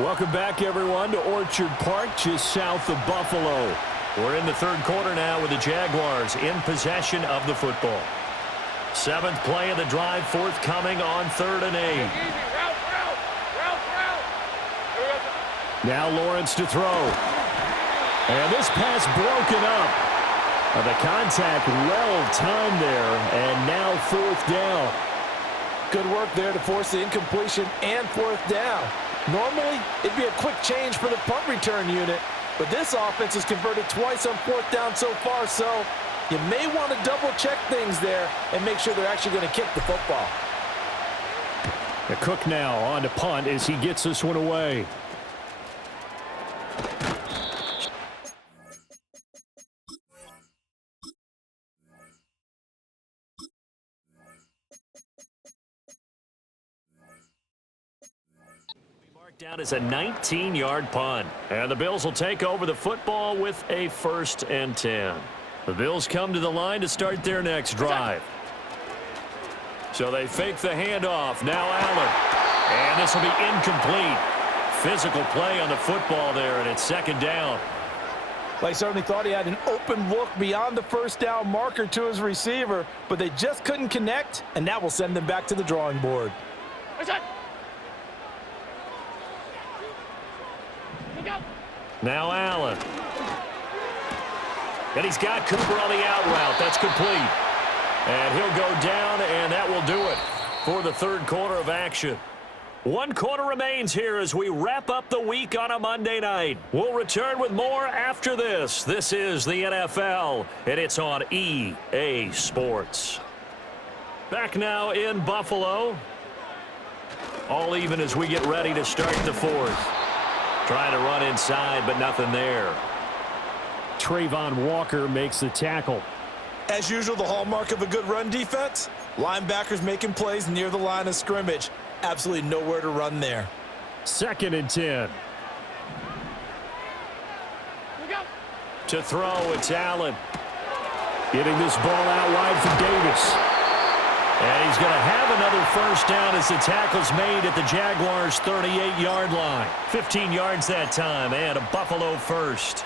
Welcome back, everyone, to Orchard Park, just south of Buffalo. We're in the third quarter now with the Jaguars in possession of the football. Seventh play of the drive, forthcoming on 3rd and 8. Now Lawrence to throw. And this pass broken up. The contact well-timed there, and now 4th down. Good work there to force the incompletion and 4th down. Normally, it'd be a quick change for the punt return unit, but this offense has converted twice on 4th down so far, so you may want to double-check things there and make sure they're actually going to kick the football. The Cook now on to punt as he gets this one away. Down as a 19-yard punt. And the Bills will take over the football with a 1st and 10. The Bills come to the line to start their next drive. So they fake the handoff. Now Allen. And this will be incomplete. Physical play on the football there, and it's 2nd down. They certainly thought he had an open look beyond the 1st down marker to his receiver, but they just couldn't connect, and that will send them back to the drawing board. Now Allen. And he's got Cooper on the out route. That's complete. And he'll go down, and that will do it for the third quarter of action. 1 quarter remains here as we wrap up the week on a Monday night. We'll return with more after this. This is the NFL, and it's on EA Sports. Back now in Buffalo. All even as we get ready to start the 4th. Trying to run inside, but nothing there. Trayvon Walker makes the tackle. As usual, the hallmark of a good run defense, linebackers making plays near the line of scrimmage. Absolutely nowhere to run there. 2nd and 10. To throw, it's Allen. Getting this ball out wide for Davis. And he's going to have another 1st down as the tackle's made at the Jaguars' 38-yard line. 15 yards that time, and a Buffalo 1st.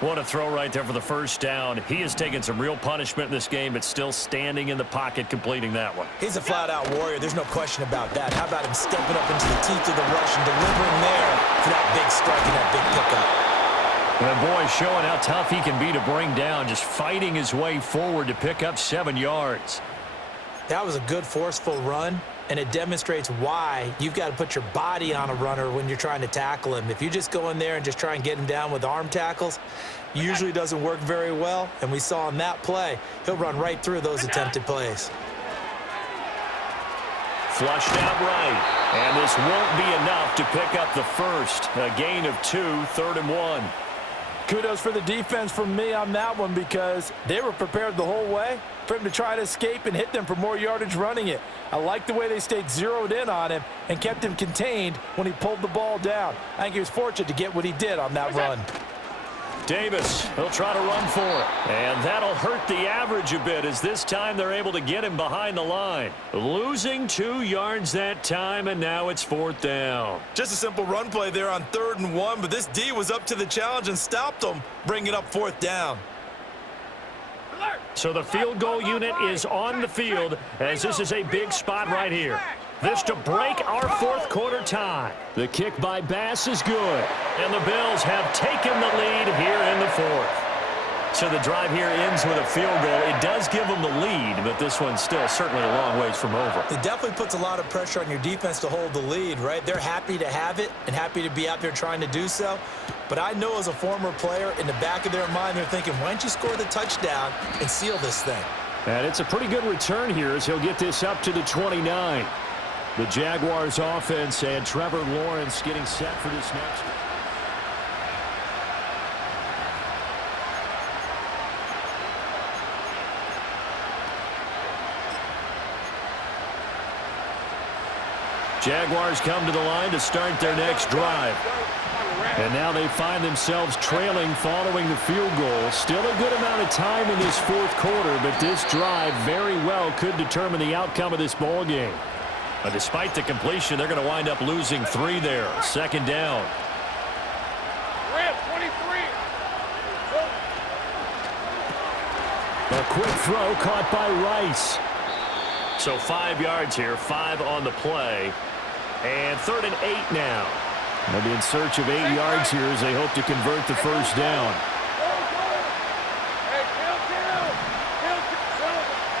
What a throw right there for the 1st down. He has taken some real punishment in this game, but still standing in the pocket completing that one. He's a flat-out warrior. There's no question about that. How about him stepping up into the teeth of the rush and delivering there for that big strike and that big pickup. And the boy showing how tough he can be to bring down, just fighting his way forward to pick up 7 yards. That was a good, forceful run, and it demonstrates why you've got to put your body on a runner when you're trying to tackle him. If you just go in there and just try and get him down with arm tackles, usually doesn't work very well, and we saw in that play, he'll run right through those attempted plays. Flushed out right, and this won't be enough to pick up the 1st. A gain of 2, 3rd and 1. Kudos for the defense from me on that one because they were prepared the whole way for him to try to escape and hit them for more yardage running it. I like the way they stayed zeroed in on him and kept him contained when he pulled the ball down. I think he was fortunate to get what he did on that run. Davis, he'll try to run for it. And that'll hurt the average a bit as this time they're able to get him behind the line. Losing 2 yards that time, and now it's 4th down. Just a simple run play there on 3rd and 1, but this D was up to the challenge and stopped him, bringing up 4th down. So the field goal unit is on the field as this is a big spot right here. This to break our 4th quarter tie. The kick by Bass is good. And the Bills have taken the lead here in the 4th. So the drive here ends with a field goal. It does give them the lead, but this one's still certainly a long ways from over. It definitely puts a lot of pressure on your defense to hold the lead, right? They're happy to have it and happy to be out there trying to do so. But I know as a former player, in the back of their mind, they're thinking, why don't you score the touchdown and seal this thing? And it's a pretty good return here as he'll get this up to the 29. The Jaguars offense and Trevor Lawrence getting set for this next one. Jaguars come to the line to start their next drive. And now they find themselves trailing following the field goal. Still a good amount of time in this 4th quarter, but this drive very well could determine the outcome of this ball game. Despite the completion, they're going to wind up losing 3 there. Second down. A quick throw caught by Rice. So 5 yards here, 5 on the play. And 3rd and 8 now. They'll be in search of 8 yards here as they hope to convert the first down.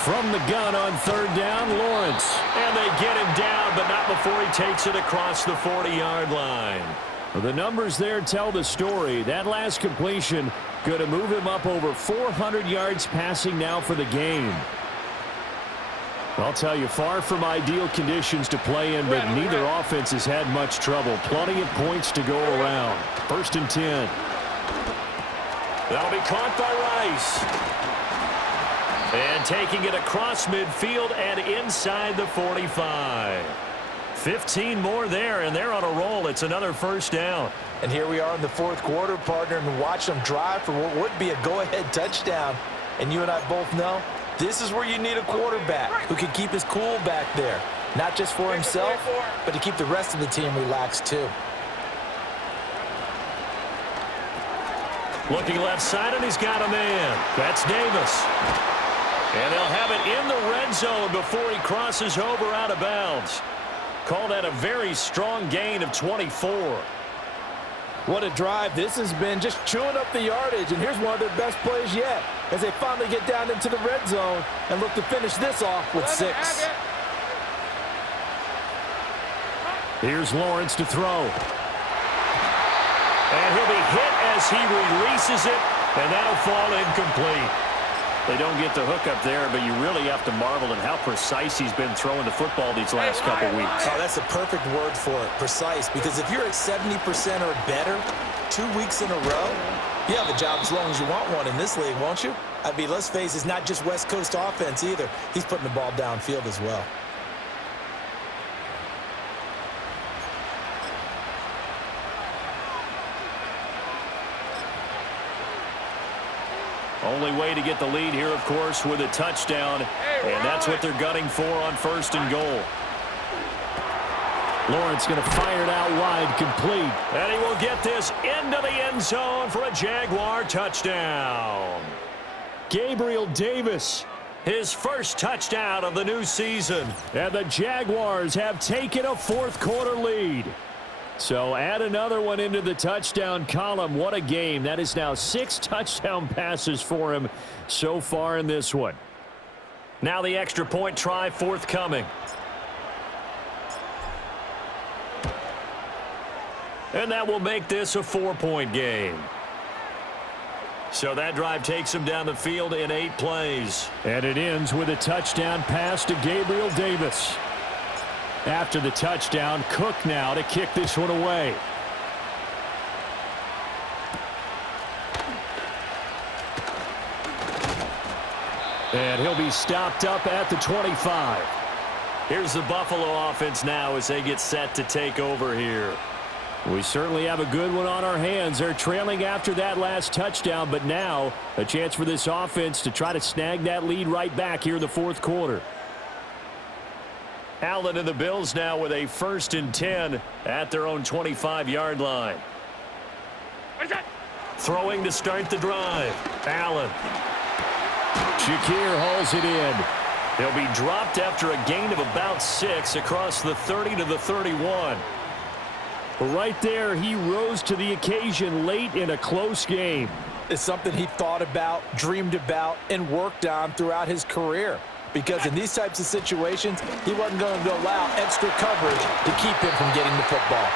From the gun on 3rd down, Lawrence. And they get him down, but not before he takes it across the 40-yard line. Well, the numbers there tell the story. That last completion going to move him up over 400 yards passing now for the game. I'll tell you, far from ideal conditions to play in, but neither offense has had much trouble. Plenty of points to go around. 1st and 10. That'll be caught by Rice. And taking it across midfield and inside the 45. 15 more there, and they're on a roll. It's another first down. And here we are in the 4th quarter, partner, and watch them drive for what would be a go-ahead touchdown. And you and I both know this is where you need a quarterback who can keep his cool back there. Not just for himself, but to keep the rest of the team relaxed too. Looking left side, and he's got a man. That's Davis. And they'll have it in the red zone before he crosses over out of bounds. Called that a very strong gain of 24. What a drive this has been, just chewing up the yardage. And here's one of their best plays yet as they finally get down into the red zone and look to finish this off with 6. Here's Lawrence to throw. And he'll be hit as he releases it, and that'll fall incomplete. They don't get the hook up there, but you really have to marvel at how precise he's been throwing the football these last couple weeks. Oh, that's the perfect word for it, precise, because if you're at 70% or better 2 weeks in a row, you have a job as long as you want one in this league, won't you? I mean, let's face it, it's not just West Coast offense either. He's putting the ball downfield as well. Only way to get the lead here, of course, with a touchdown, and that's what they're gunning for on 1st and goal. Lawrence going to fire it out wide, complete. And he will get this into the end zone for a Jaguar touchdown. Gabriel Davis, his first touchdown of the new season. And the Jaguars have taken a 4th quarter lead. So add another one into the touchdown column. What a game. That is now 6 touchdown passes for him so far in this one. Now the extra point try forthcoming. And that will make this a 4-point game. So that drive takes him down the field in 8 plays. And it ends with a touchdown pass to Gabriel Davis. After the touchdown, Cook now to kick this one away. And he'll be stopped up at the 25. Here's the Buffalo offense now as they get set to take over here. We certainly have a good one on our hands. They're trailing after that last touchdown, but now a chance for this offense to try to snag that lead right back here in the 4th quarter. Allen and the Bills now with a 1st and 10 at their own 25-yard line. Throwing to start the drive. Allen. Shakir hauls it in. He'll be dropped after a gain of about 6 across the 30 to the 31. Right there, he rose to the occasion late in a close game. It's something he thought about, dreamed about, and worked on throughout his career. Because in these types of situations, he wasn't going to allow extra coverage to keep him from getting the football.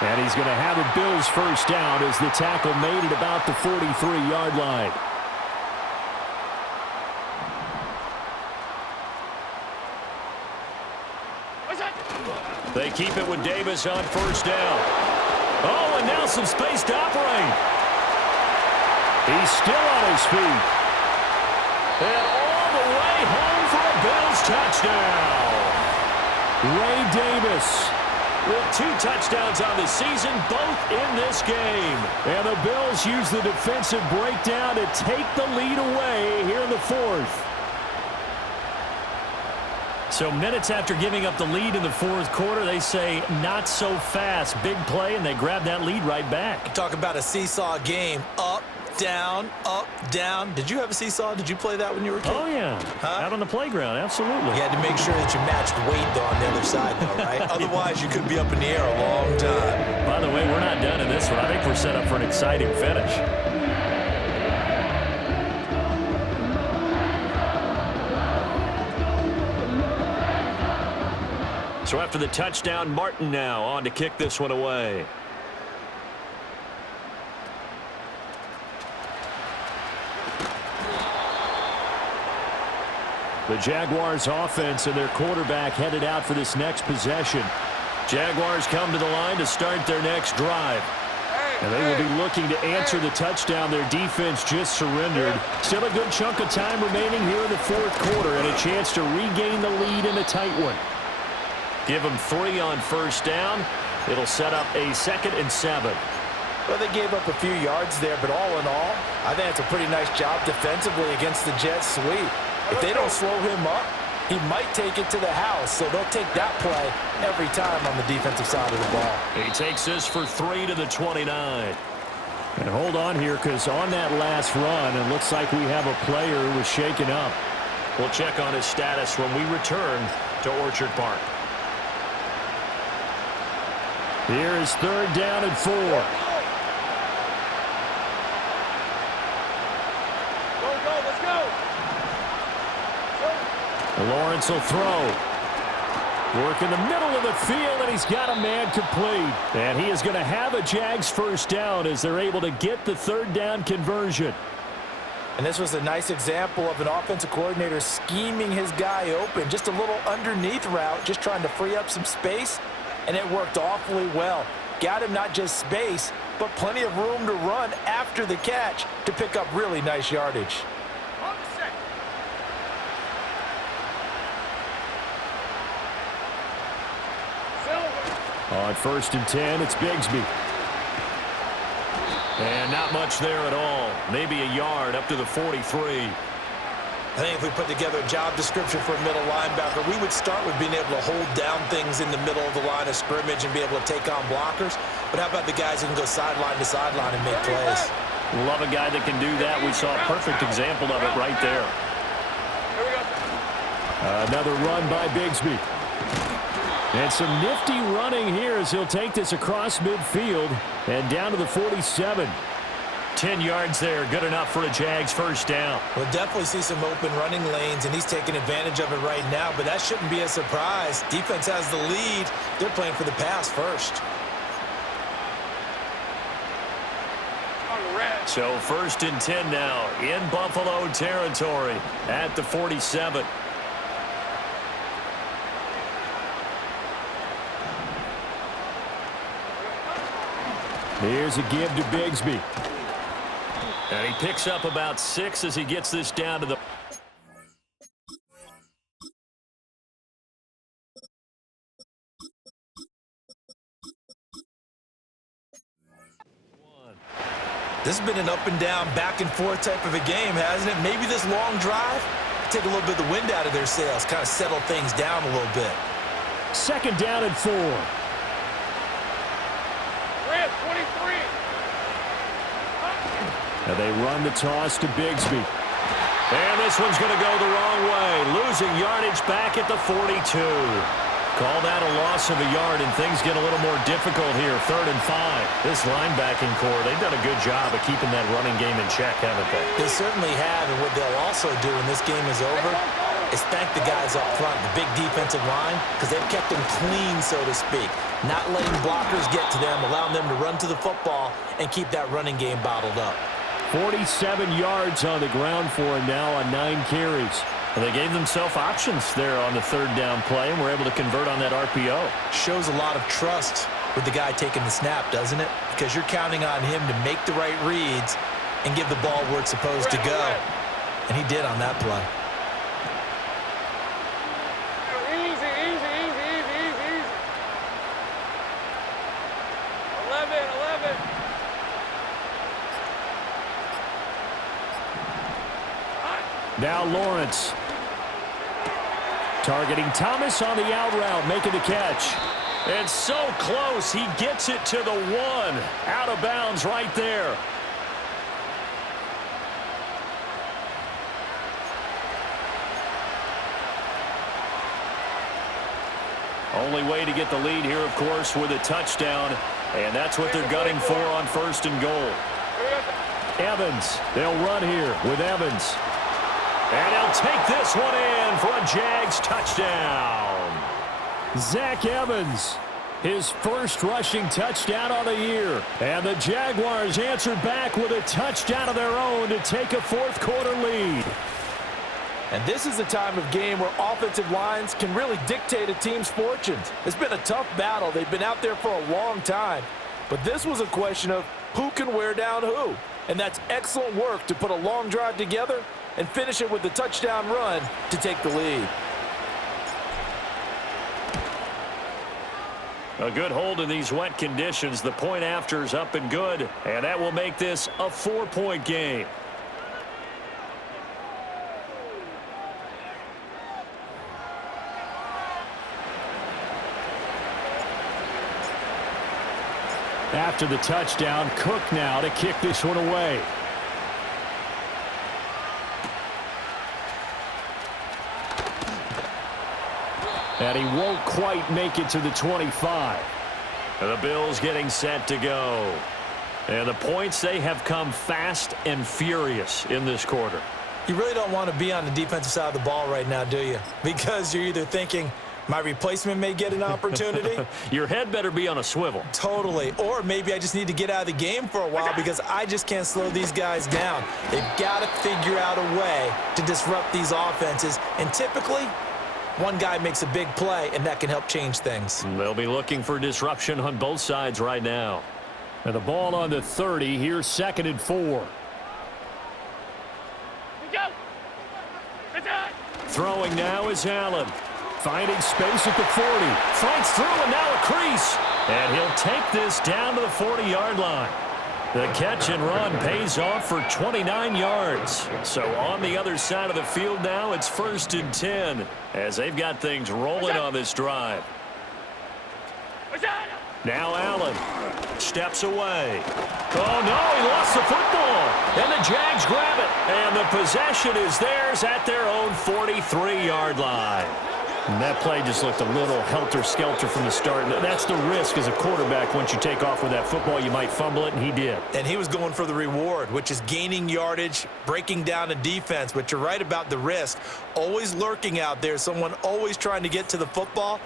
And he's going to have a Bills first down as the tackle made at about the 43-yard line. They keep it with Davis on first down. Oh, and now some space to operate. He's still on his feet. And all the way home for a Bills touchdown. Ray Davis with 2 touchdowns on the season, both in this game. And the Bills use the defensive breakdown to take the lead away here in the 4th. So minutes after giving up the lead in the fourth quarter, they say not so fast. Big play, and they grab that lead right back. Talk about a seesaw game. Up, down, up, down. Did you have a seesaw? Did you play that when you were a kid? Oh, yeah. Huh? Out on the playground, absolutely. You had to make sure that you matched weight, though, on the other side, though, right? Otherwise, you could be up in the air a long time. By the way, we're not done in this one. I think we're set up for an exciting finish. So after the touchdown, Martin now on to kick this one away. The Jaguars offense and their quarterback headed out for this next possession. Jaguars come to the line to start their next drive. And they will be looking to answer the touchdown their defense just surrendered. Still a good chunk of time remaining here in the fourth quarter and a chance to regain the lead in a tight one. Give them 3 on first down. It'll set up a 2nd and 7. Well, they gave up a few yards there, but all in all, I think it's a pretty nice job defensively against the Jets sweep. If they don't slow him up, he might take it to the house, so they'll take that play every time on the defensive side of the ball. He takes this for 3 to the 29. And hold on here, because on that last run, it looks like we have a player who was shaken up. We'll check on his status when we return to Orchard Park. Here is 3rd down and 4. Lawrence will throw. Work in the middle of the field, and he's got a man complete. And he is going to have a Jags first down as they're able to get the 3rd down conversion. And this was a nice example of an offensive coordinator scheming his guy open. Just a little underneath route, just trying to free up some space, and it worked awfully well. Got him not just space, but plenty of room to run after the catch to pick up really nice yardage. On 1st and 10, it's Bigsby. And not much there at all. Maybe a yard up to the 43. I think if we put together a job description for a middle linebacker, we would start with being able to hold down things in the middle of the line of scrimmage and be able to take on blockers. But how about the guys who can go sideline to sideline and make plays? Love a guy that can do that. We saw a perfect example of it right there. Another run by Bigsby. And some nifty running here as he'll take this across midfield and down to the 47. 10 yards there, good enough for a Jags first down. We'll definitely see some open running lanes, and he's taking advantage of it right now, but that shouldn't be a surprise. Defense has the lead. They're playing for the pass first. So 1st and 10 now in Buffalo territory at the 47. Here's a give to Bigsby. And he picks up about 6 as he gets this down to the... This has been an up and down, back and forth type of a game, hasn't it? Maybe this long drive, take a little bit of the wind out of their sails, kind of settle things down a little bit. 2nd down and 4. 23. And they run the toss to Bigsby. And this one's going to go the wrong way. Losing yardage back at the 42. Call that a loss of a yard, and things get a little more difficult here. 3rd and 5. This linebacking core, they've done a good job of keeping that running game in check, haven't they? They certainly have, and what they'll also do when this game is over is thank the guys up front, the big defensive line, because they've kept them clean, so to speak. Not letting blockers get to them, allowing them to run to the football and keep that running game bottled up. 47 yards on the ground for him now on 9 carries. And they gave themselves options there on the 3rd down play and were able to convert on that RPO. Shows a lot of trust with the guy taking the snap, doesn't it? Because you're counting on him to make the right reads and give the ball where it's supposed to go. And he did on that play. Easy, easy, easy, easy, easy, easy. 11. Now Lawrence. Targeting Thomas on the out route, making the catch. And so close, he gets it to the 1. Out of bounds right there. Only way to get the lead here, of course, with a touchdown. And that's what they're gunning for on 1st and goal. Evans, they'll run here with Evans. And he'll take this one in for a Jags touchdown. Zach Evans, his first rushing touchdown on the year. And the Jaguars answered back with a touchdown of their own to take a 4th quarter lead. And this is a time of game where offensive lines can really dictate a team's fortunes. It's been a tough battle. They've been out there for a long time. But this was a question of who can wear down who. And that's excellent work to put a long drive together and finish it with the touchdown run to take the lead. A good hold in these wet conditions. The point after is up and good. And that will make this a 4-point game. After the touchdown, Cook now to kick this one away. And he won't quite make it to the 25. And the Bills getting set to go. And the points, they have come fast and furious in this quarter. You really don't want to be on the defensive side of the ball right now, do you? Because you're either thinking, my replacement may get an opportunity. Your head better be on a swivel. Totally. Or maybe I just need to get out of the game for a while because I just can't slow these guys down. They've got to figure out a way to disrupt these offenses. And typically, one guy makes a big play, and that can help change things. They'll be looking for disruption on both sides right now. And the ball on the 30. Here's 2nd and 4. Throwing now is Allen. Finding space at the 40. Fights through and now a crease. And he'll take this down to the 40-yard line. The catch and run pays off for 29 yards. So on the other side of the field now, it's 1st and 10 as they've got things rolling on this drive. Now Allen steps away. Oh, no, he lost the football. And the Jags grab it. And the possession is theirs at their own 43-yard line. And that play just looked a little helter-skelter from the start. That's the risk as a quarterback. Once you take off with that football, you might fumble it, and he did. And he was going for the reward, which is gaining yardage, breaking down the defense. But you're right about the risk. Always lurking out there, someone always trying to get to the football.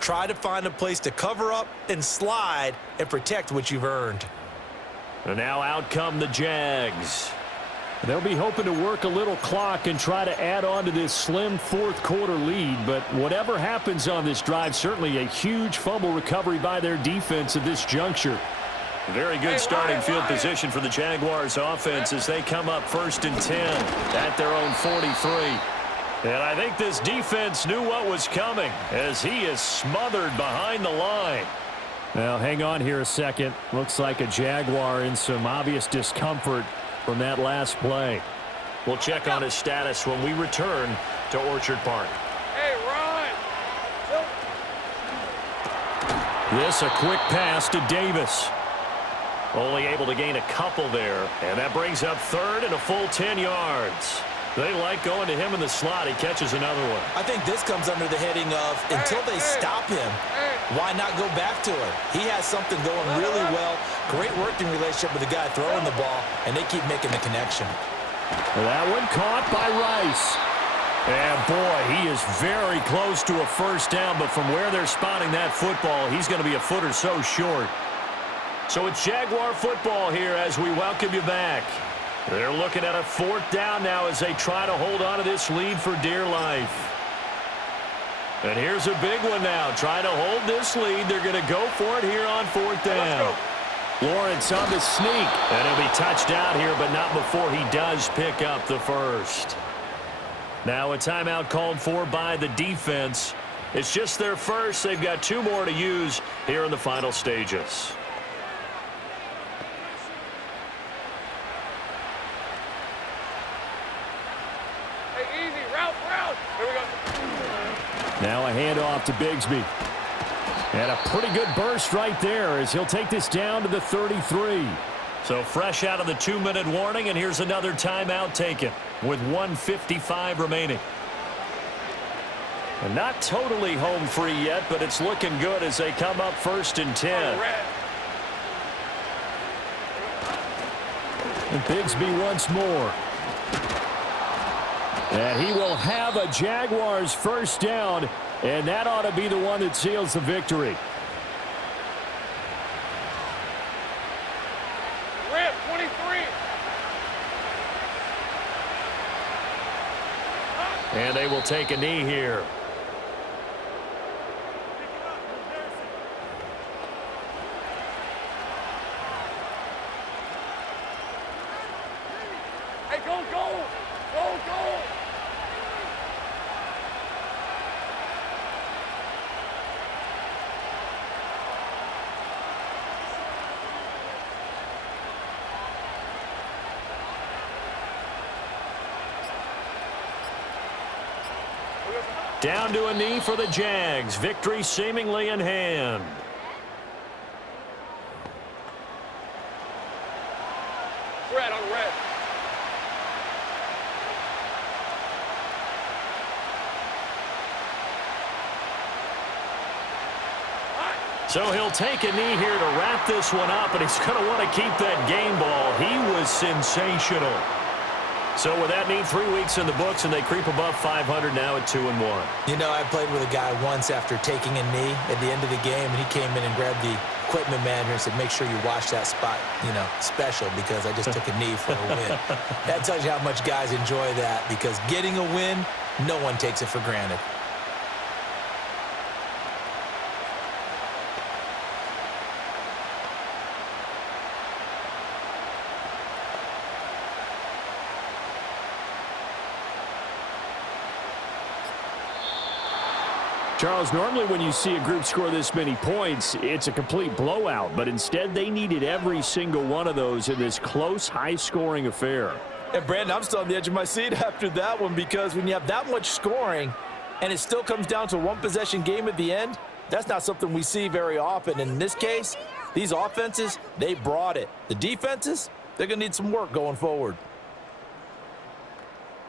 Try to find a place to cover up and slide and protect what you've earned. And now out come the Jags. They'll be hoping to work a little clock and try to add on to this slim 4th quarter lead. But whatever happens on this drive, certainly a huge fumble recovery by their defense at this juncture. Very good starting field position for the Jaguars offense as they come up 1st and 10 at their own 43. And I think this defense knew what was coming as he is smothered behind the line. Now, hang on here a second. Looks like a Jaguar in some obvious discomfort from that last play. We'll check on his status when we return to Orchard Park. Hey, Ron! This a quick pass to Davis. Only able to gain a couple there. And that brings up 3rd and a full 10 yards. They like going to him in the slot. He catches another one. I think this comes under the heading of until they stop him, why not go back to him? He has something going really well. Great working relationship with the guy throwing the ball, and they keep making the connection. That one caught by Rice. And, boy, he is very close to a 1st down, but from where they're spotting that football, he's going to be a foot or so short. So it's Jaguar football here as we welcome you back. They're looking at a 4th down now as they try to hold on to this lead for dear life. And here's a big one now. Trying to hold this lead. They're going to go for it here on 4th down. Lawrence on the sneak. And he'll be touched out here, but not before he does pick up the 1st. Now a timeout called for by the defense. It's just their 1st. They've got 2 more to use here in the final stages. Now a handoff to Bigsby. And a pretty good burst right there as he'll take this down to the 33. So fresh out of the 2-minute warning, and here's another timeout taken with 1:55 remaining. And not totally home free yet, but it's looking good as they come up 1st and 10. And Bigsby once more. And he will have a Jaguars first down, and that ought to be the one that seals the victory. Rip, 23. And they will take a knee here. Hey, go, go. Go, go. Down to a knee for the Jags. Victory seemingly in hand. Red on red. So he'll take a knee here to wrap this one up, and he's going to want to keep that game ball. He was sensational. So with that neat 3 weeks in the books, and they creep above 500 now at 2-1. You know, I played with a guy once after taking a knee at the end of the game, and he came in and grabbed the equipment manager and said, make sure you watch that spot, you know, special, because I just took a knee for a win. That tells you how much guys enjoy that, because getting a win, no one takes it for granted. Charles, normally when you see a group score this many points, it's a complete blowout, but instead they needed every single one of those in this close, high-scoring affair. And Brandon, I'm still on the edge of my seat after that one, because when you have that much scoring and it still comes down to a one-possession game at the end, that's not something we see very often. And in this case, these offenses, they brought it. The defenses, they're going to need some work going forward.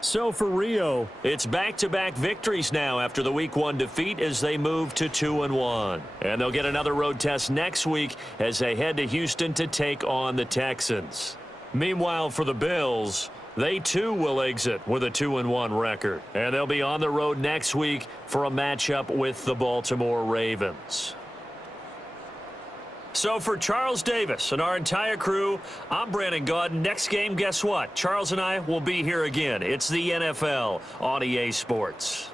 So for Rio, it's back-to-back victories now after the Week 1 defeat as they move to 2-1. And they'll get another road test next week as they head to Houston to take on the Texans. Meanwhile, for the Bills, they too will exit with a 2-1 record. And they'll be on the road next week for a matchup with the Baltimore Ravens. So for Charles Davis and our entire crew, I'm Brandon Gaudin. Next game, guess what? Charles and I will be here again. It's the NFL on EA Sports.